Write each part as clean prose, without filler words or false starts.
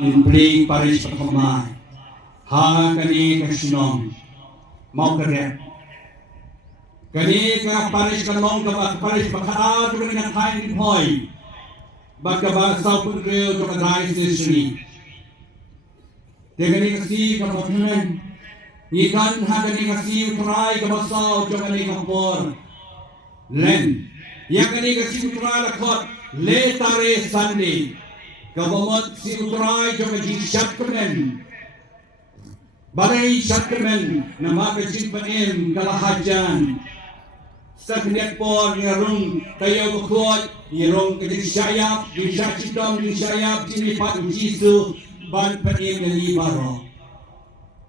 in play parish pertamai ha kani kasinong mau kerja kani ka parish kanong ka parish bakha tu kani khai ni hoi baka ba sau pun reo to kadai sesri tegani kasi ka potmen ikan ha kani kasi utrai ka basau to kani ka por len ya kani kasi utrai la khot le tare sandi Government si utrai jo kaji syatkemen balai syatkemen nama kaji panem kalahajan sakniat por ngarung tayo bukhot ngarung kaji syayap di syacitom di syayap di pat jisu ban panem ngali baro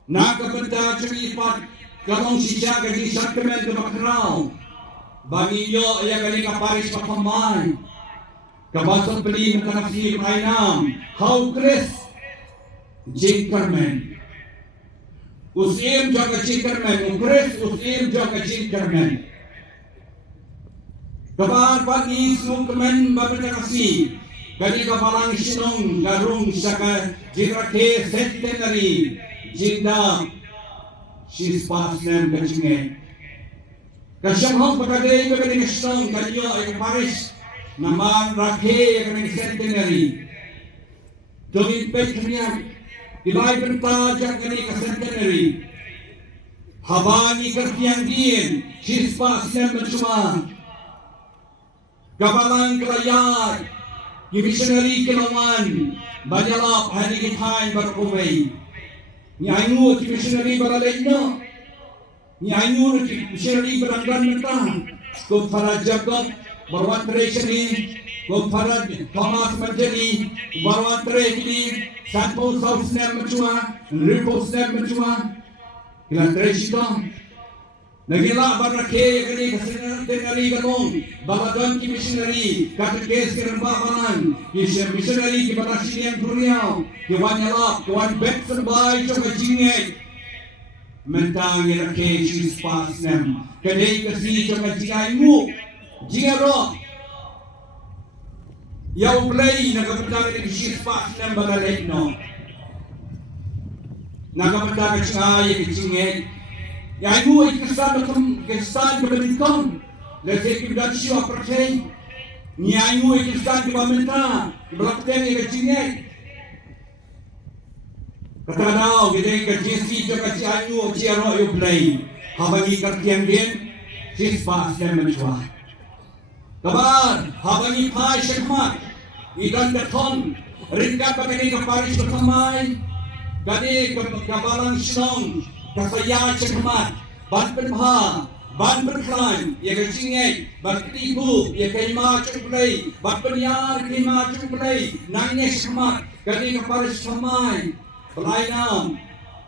na kapenta cumi pat kalong sisya kaji syatkemen ke bakrau bagi yo ya kali kaparis pakamai Kabasal beli mengenai mainam, how Chris Jinkerman, usim jaga Jinkerman, Chris usim jaga Jinkerman. Kabar pagi sungkeman berterasi, kali kabalang sinong garung saka jirake centenary, jinda sispas nem kacingé. Kasyamhong pagkade pagkade sinong kaliyo ay Paris. Naman rakhe yang centenary domin petnian dilai benta jangani ke centenary habani kertiang din sispa sem mencuma gabalang kerajaan divisionary kelawan banyak hari kitain berkuwai nyanyu divisionary beralainya nyanyu divisionary beranggan mentah ko farajagat Barwan Teresh ni, Gopharad Thomas Manjani, Barwan Teresh ni, Sanpo South Snap Machua, Ripo Snap Machua, Kila Teresh ito. Nagila barakhe kani kasinang tenari ganong, babadon ki missionary, katakes ki rambabanan, ki missionary ki batasiniang Puriao, ki wanyalap, ki wan Betson Bay cho kajingay. Mentang irakhe chis pas nem, kadai kasi cho kajingay mo. Jika roh yang play nakapatang ni sispa ng balalay no nakapatang kaya kicingin yang mo ikasan kebalikan lesek kita siapa percaya yang mo ikasan kebamenta belakang yang kicingin kata nau kita kecisi juga cianyu ciaro yang play habagi kertian din sispa ng mencuah Kabar, habang ipay syakmat, ikan katon, ringkat pagkani kaparis katamay, kani kabalang sinong, kasaya syakmat, ban penha, ban berklan, ya kacingay, ban ketipu, ya kaima cumplay, ban penyar, kaima cumplay, nangnya syakmat, kani kaparis katamay, pelayanam,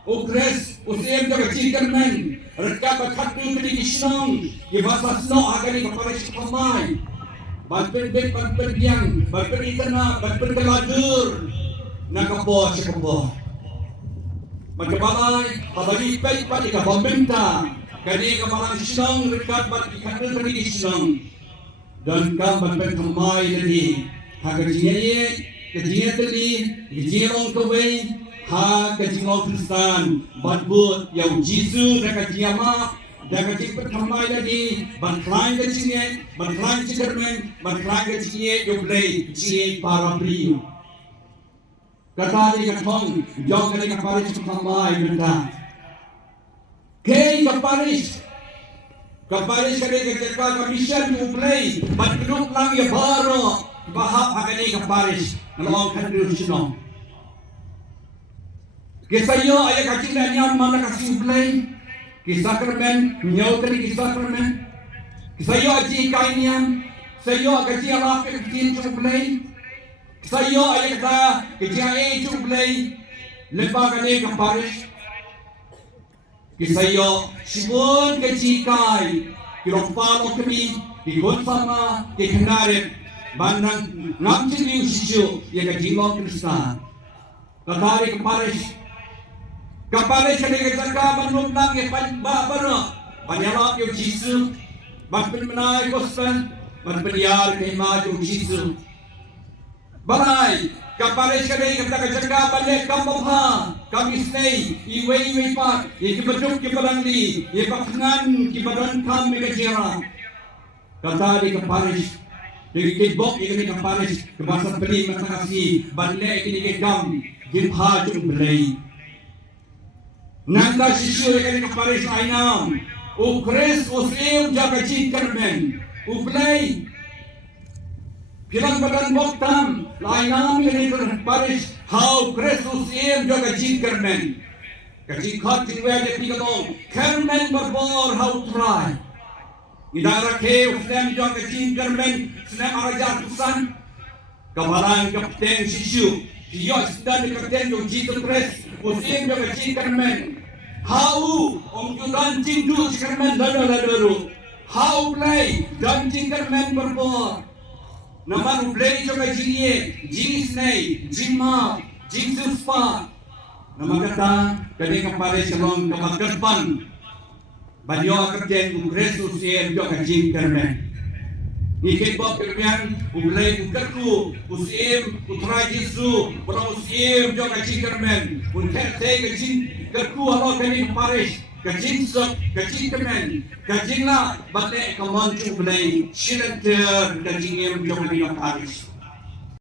ukres, usim jaga cikermen, Rekat berkatu kini kisnong, ibasa snow agani kepada sikamai. Banpen bek, banpen yang, banpen itana, banpen keladur, nakapo sikapo. Magkabalay, habagi pay pati ka pamenta, kani kabalang sinong rekat berkatu kini kisnong. Dan kam banpen kamay tadi, hagajiye, kajiye tadi, gijirong kaway. Ha kajingau Kristan badbut yang Jisu dah kajiyama dah kajing pertamai lagi bangklain kajingnya bangklain cikermen bangklain kajingnya yoblay jiye para priu kata ni katong jong kali kaparis pertamai benda kei kaparis kali kecerka kamisyan yoblay badbut lang ya baro bahap hakani kaparis nalawang kandil sinong Kisayo ayah kacing dan nyam mana kasih ublay kisah kermen nyau kali kisah kermen kisayo aji kain yang sayo gaji alaf kecil ublay kisayo ayah kata kecil ublay lepas kali kaparis kisayo sibun kecil kai kirofalo kami kikon sama kikenarin bandang ngamcin liu sisyo yang gaji ngok kristan katari kaparis Kapalay sa nagkasaka manunang ipagbabaroh Panyalak yung Jisu Bakpin manay kostan Manpanyal kay Mad yung Jisu Balay Kapares kami kata kejaga balik kampung kami stay iwe pat ikibaduk kibalangli ipakngan kibadan kami kejira kata di kapares ikibok ikini kapares kebasa beli matakasi balik ikini kegam gimha jum belai nangka sisyo ikini kapares ainam ukres usim jaga cinkarmen uplay Bilang badan boktam, lainam ini Paris, how Kristus im juga Kermen. Kasi khatin wede pigatong, Kermen berbor how try. Idara ke usem juga Kermen, senem arajat tusan. Kapalang kapten sisyu, siyos dan kapten yung Jesus Christ, usim juga Kermen. How judan cindu Kermen lalu. How play dan Kermen berbor. Naman ublay jo kay Jingis nay, Jingma, Jingsus pa. Namagata, kani kapare salong kamagkatpan. Banyo kapten Kongreso siya jo kay Kermen. Ikit ba Kermen, ublay ukatu, usim, utrajisu, bro usim jo kay Kermen. Untete kay Kerku alo kani kapare. Kajin sok, kajin kemen, kajin la, bate kaman cublay, silanter, kajin em jom di Paris.